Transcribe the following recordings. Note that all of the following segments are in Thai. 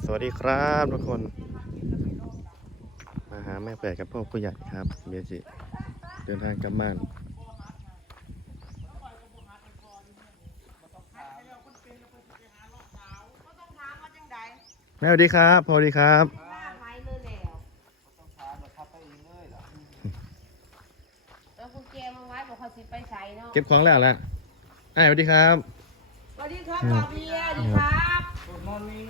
สวัสดีครับทุกคนมาหาแม่แปะกับพ่อผู้ใหญ่ครับเบียจิเดินทางกลับบ้านแม่สวัสดีครับพ่อสวัสดีครับเก็บของแล้วแหละสวัสดีครับสวัสดีครับบาเบียสวัสดีครับมอร์นิ่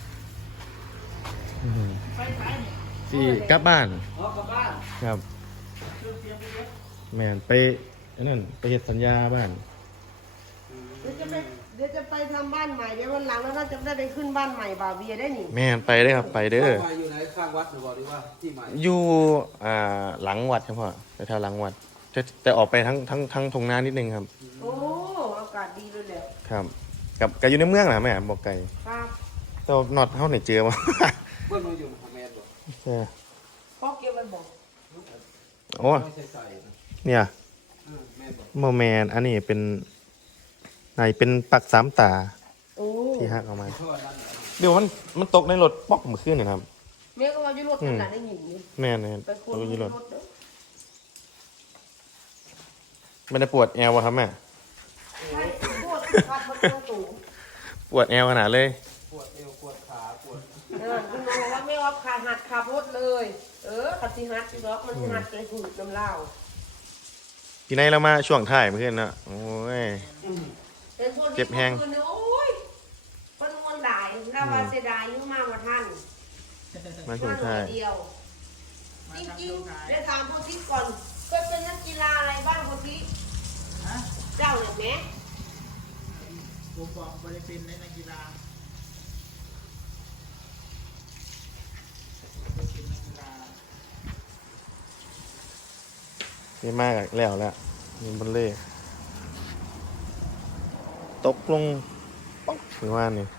งไปไหนสี่กลับบ้านกลับบ้านครับแม่ไปนั่นไปเฮ็ดสัญญาบ้านเดี๋ยวจะไปทำบ้านใหม่เดี๋ยววันหลังแล้วเราจะได้ไปขึ้นบ้านใหม่บาเบียได้หนิแม่ไปได้ครับไปเด้ออยู่ไหนข้างวัดหรือบอกดีว่าที่ใหม่อยู่หลังวัดครับพ่อแถวหลังวัดจะออกไปทั้งทงนานิดนึงครับโอ้อากาศดีเลยแหละครับกับอยู่ในเมืองนะแม่บอกไกลครับแต่น็อตเท่าไหนเจอมาเพื่อนมาอยู่ทำแมนบอกพ่อเก็บไว้บอกโอ้เนี่ยโมแมนอันนี้เป็นไหนเป็นปักสามตาที่หักออกมาเดี๋ยวมันตกในรถป๊อกเมื่อคืนนะครับแม่ก็ว่าอยู่รถขนาดได้หญิงแม่เนี่ยตกอยู่รถมันจะปวดแอวครับแม่ปวดแอวขนาดเลยปวดเอวปวดขาปวดคุณบอกว่าไม่ออฟขาหัดขับรถเลยขับสิหัดสิล็อกมันหัดเลยหูน้ำเล่าทีไหนเรามาช่วงถ่ายเมื่อคืนนะโอ้ยเจ็บแห้งโอ้ยคนมวนได้ลาวาเสียดายยุ่งมากมาท่านมาช่วงถ่ายเดียวจริงๆเดี๋ยวถามโพธิก่อนเคยเป็นนักกีฬาอะไรบ้างโพธิเจ้าเนี่ยแม่ผมบอกบริเป็นในนักกีฬานี่มากแล้วมีบอลเล่ตกลงป๊อกหรือว่านี่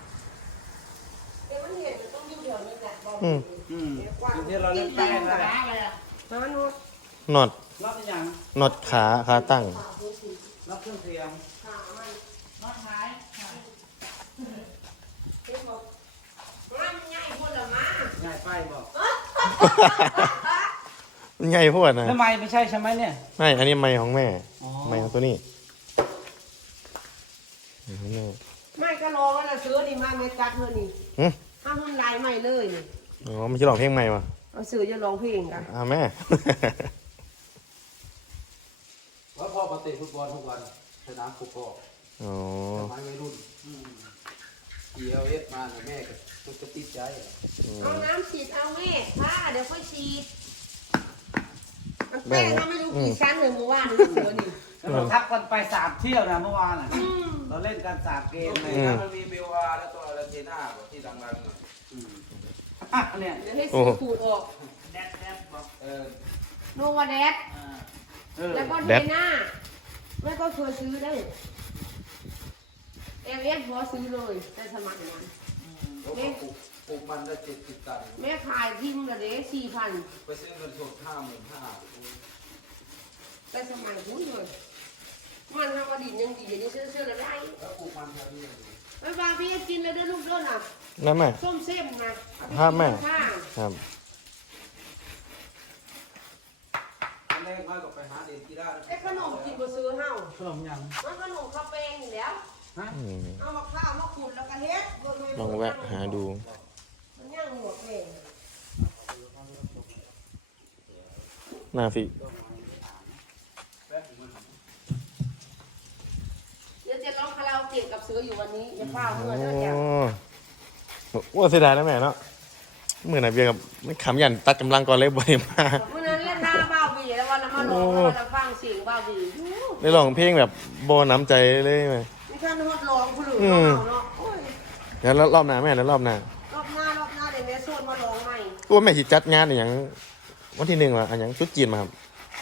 ที่เราเล่นแป้งอะไรน็อตรับยังน็อตขาตั้งรับเครื่องเสียงน็อตหายง่ายพูดหรอมาง่ายไปบอกใหญ่พูดนะทำไมไม่ใช่ใช่ไหมเนี่ยไม่อันนี้ไม้ของแม่ไม้ของตัวนี้ไม่ก็รอว่าจะซื้อดีมากไม่กัดเธอนี่ห้ามลายใหม่เลยนี่อ๋อไม่ใช่ร้องเพลงใหม่ป่ะเอาซื้อจะร้องเพลงกันแม่ว่าพ่อมาเตะฟุตบอลทุกวันสนามฟุตบอลสมัยวัยรุ่นเกี่ยวเอฟมาแม่ก็จะติดใจเอาน้ำฉีดเอาแม่ผ้าเดี๋ยวค่อยฉีดมันแป้งทำไม่รู้กี่ชั้นเลยเมื่อวานนี่เสือนี่เราทับกันไป3 เที่ยวนะเมื่อวานเราเล่นกัน3 เกมเลยนะมันมีเบลอาแล้วก็อาร์เจน่าที่ดังๆเนี่ยเดี๋ยวให้สีขูดออกแดดบอกโนวาแดดแล้วก็เทน่าแม่ก็เคยซื้อได้เพอซื้อเลยแต่สมัครนั้นปลูกมันได้70 ตันแม่ขายทิ้งละเด้4,000 ไปซื้อเงินสด55,000 แต่สมัยพูดเลยมันทำอดีตยังดีอย่างนี้เชื่อละได้แล้วปลูกมันแถวนี้ไปบางพี่กินแล้วได้ลูกเด้อน่ะนั่นแม่ส้มเส้นนะแม่ครับแรกค่อยกับไปหาเด็กกีฬาขนมกินมาซื้อเฮาขนมยังมันขนมคาเฟ่อยู่แล้วเอามาข้าวมาขุดแล้วก็เฮ็ดลองแวะหาดูมันย่างหมดเลยหน้าฟิเดี๋ยวจะร้องคาราโอเกะกับเสืออยู่วันนี้จะเฝ้าเมื่อเช้าว่าเสียดายนะแม่เนาะเมื่อไหร่เบียกับไม่ขำยันตัดกำลังก่อนเลยบ่อยมากเมื่อนั้นเล่นหน้าบ้าบีแล้ววันนั้นมาลองแล้วมาฟังเสียงบ้าบีได้ลองเพลงแบบโบน้ำใจเลยไหมนี่ท่านทดลองผู้หรือเนาะแล้วรอบหน้าแม่แล้วรอบหน้าเดี๋ยวแม่โซนมาลองใหม่ตัวแม่สิจัดงานอย่างวันที่1ว่ะอย่างชุดจีนมาครับ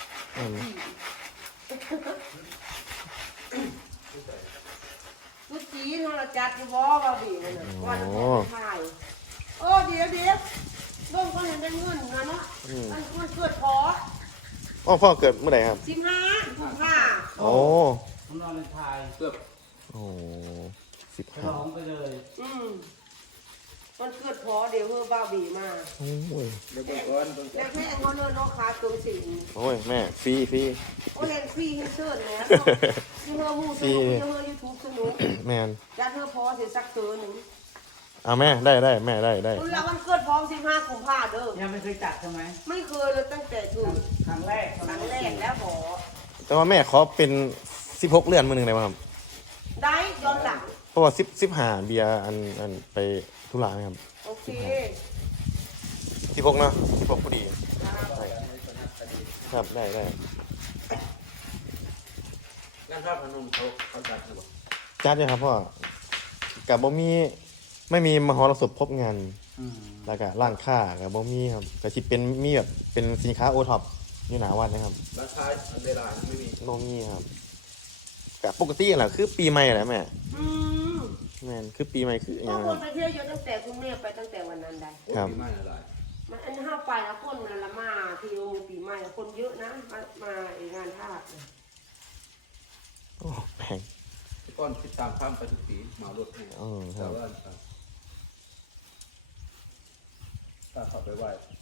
ชุดจีนเราจัดที่บ่บ้าบีนั่นน่ะวันถ่ายเดี๋ยวเบิ่งก็เห็นเป็นเงินนะเนาะมันเกิดพอพ่อเกิดเมื่อไหร่ครับ 15 กุมภาพันธ์โอ้ผมนอนในทายเกือบ 15 ร้องไปเลยมันเกิดพอเดี๋ยวเพื่อบ้าบีมาโอ้ยเดี๋ยวเบิ่งก่อนเบิ่งก่แล้อวน แม่เขาเนินนกขาตัวสิงโอ้ยแม่ฟรีโอ้เล่นฟรีให้เชิญแล้วที่เธอมูสนุกที่เธอยูทูบสนุกแม่นยัดเธอพอเสียสักเธอหนึ่งเอาแม่ได้แม่ได้คุณแล้วมันเกิดพร้อม15 กุมภาเด้อยังไม่เคยจัดใช่ไหมไม่เคยเลยตั้งแต่ถูกครั้งแรกครั้งแรกแล้วหมอแต่ว่าแม่ขอเป็น16เรือนมื้อหนึงได้บ่ครับได้ย้อนหลังเพราะว่า15เบียร์อันไปธุระนะครับโอเค 16เนาะ16พอดีครับได้งานภาพพนมเขาจัดหรือเปล่าจัดเลยครับพ่อกับบ่มีไม่มีมหรสพพบงาน แล้วก็ร้านค้ากับบ่มีครับก็สิเป็นมีแบบเป็นสินค้าโอท็อปอยู่หน้าวัดนะครับร้านค้าเวลาไม่มีบ่มีครับก็ปกติแหละคือปีใหม่แหละแม่อืมแม่นคือปีใหม่คืออย่างก็นั้นคครันบไปเที่ยวเยอะตั้งแต่คุณแม่ไปตั้งแต่วันนั้นได้ครับปีใหม่อะไรมันอันห้าไปแล้วคนมันละมาที่โรงปีใหม่คนเยอะนะมางานทาสโอ้แพงก้อนติดตามข้ามไปทุกปีเหมารถให้ครัแต่บว่าถ้าขับไปไหว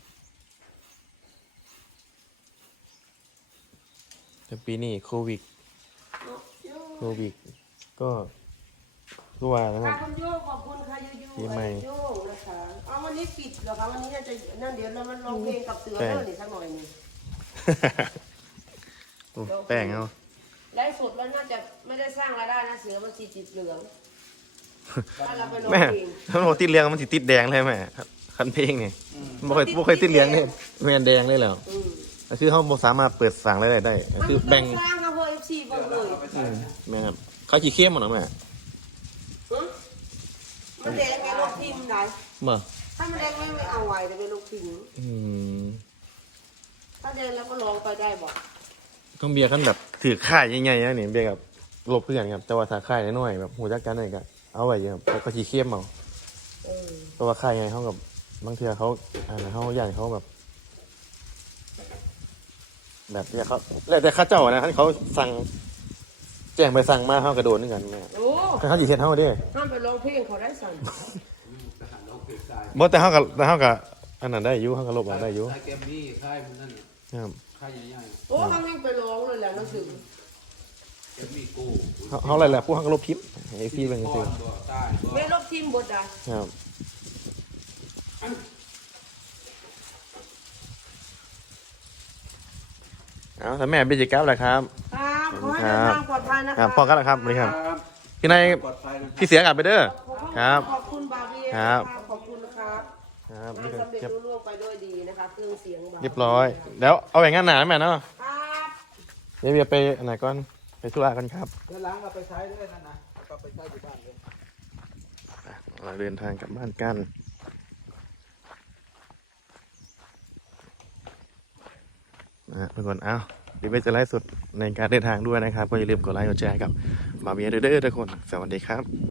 แต่ปีนี้โควิดก็คือว่านะคค่ะรับคุณโยกขอบคุณค่ะยูปีใหม่โยกนะคะเอาวันนี้ปิดเหรอคะวันนี้น่าจะนั่นเดี๋ยวเรามันร้องเพลงกับเสือเด้อนี่สักหน่อยนึงโอ้แป้งเอาไลฟ์สดแล้วน่าจะไม่ได้สร้างรายได้นะเสือมันสีติดเหลืองถ้าเราไปร้องแม่เพลงถ้าบอกติดเหลืองมันสิติดแดงเลยแม่คันเพลงนี่บ่เคยติดเหลืองเลยแม่นแดงเลยแล้วอืมก็คือเขาบ่สามารถเปิดสั่งรายได้ก็คือแบ่งมันสร้างค่ะเพื่อ FC บอกเลยแม่ครับเขาขี้เข้มหมดนะแม่หึมันแดงไงลูกพิมพ์ได้บ่ถ้ามันแดงไม่เอาไว้แต่เป็นลูกพิมพ์อืมถ้าแดงแล้วก็ลองไปได้บอกต้องเบียร์ขั้นแบบถือค่ายใหญ่ๆนะนี่เบียร์กับลบเพื่อนครับแต่ว่าถ้าค่ายน้อยๆแบบหูจักกันหน่อยก็เอาไว้อยู่ครับแล้วก็ขี้เข้มเอาเออเพราะว่าค่ายใหญ่เขากับบางเทื่อเขาเขาย่านเขาแบบเนี่ยเขาแล้วแต่เข้าเจ้านะเขาสั่งแจ้งไปสั่งมาเขากระโดดนึงกันแม่โอ้เขาจีเฮ็ดเขาเด้ห้ามไปร้องเพลงเขาได้สั่นทหารน้องเพลงได้บ่แต่เขากับอันนั้นได้อยู่เขากับลบเอาได้อยู่ค่ายแกมมี่ค่ายมันนั่นน่ะครับค่ายใหญ่โอ้ห้ามไปร้องเลยแหละหนังสือๆแกมมี่กูเขาอะไรแหละพวกเขากับลบคลิปไอ้พี่เป็นจก้ริอง นบ่ใต้บ่ไม่ลบทีมบทได้ๆครับเอาแต่แม่เบจิก้าแหละครับครับขอให้เดินทางปลอดภัยนะคครัรับบ พอกันแล้วครับสวัสดีครับครับพี่นายปลอดภัยนะพี่เสียกลับไปเด้อ ครับขอบคุณบาเบียครับขอบคุณนะครับครับงานสำเร็จรุ่งเรืองไปด้วยดีนะคะเครื่องเสียงบาเรียบร้อย แล้วเอาแหวนงานหนาแม่เนาะครับเดี๋ยวเบียร์ไปอันไหนก่อนไปธุระกันครับเดี๋ยวล้างเอาไปใช้ด้วยนั่นนะเอาไปใช้ที่บ้านเลยเราเดินทางกลับบ้านกันนะฮะทุกคนเอ้าเดี๋ยวเบสจะไลฟ์สดในการเดินทางด้วยนะครับก็อย่าลืมกดไลค์กดแชร์กับบาเบียเด้อทุกคนสวัสดีครับ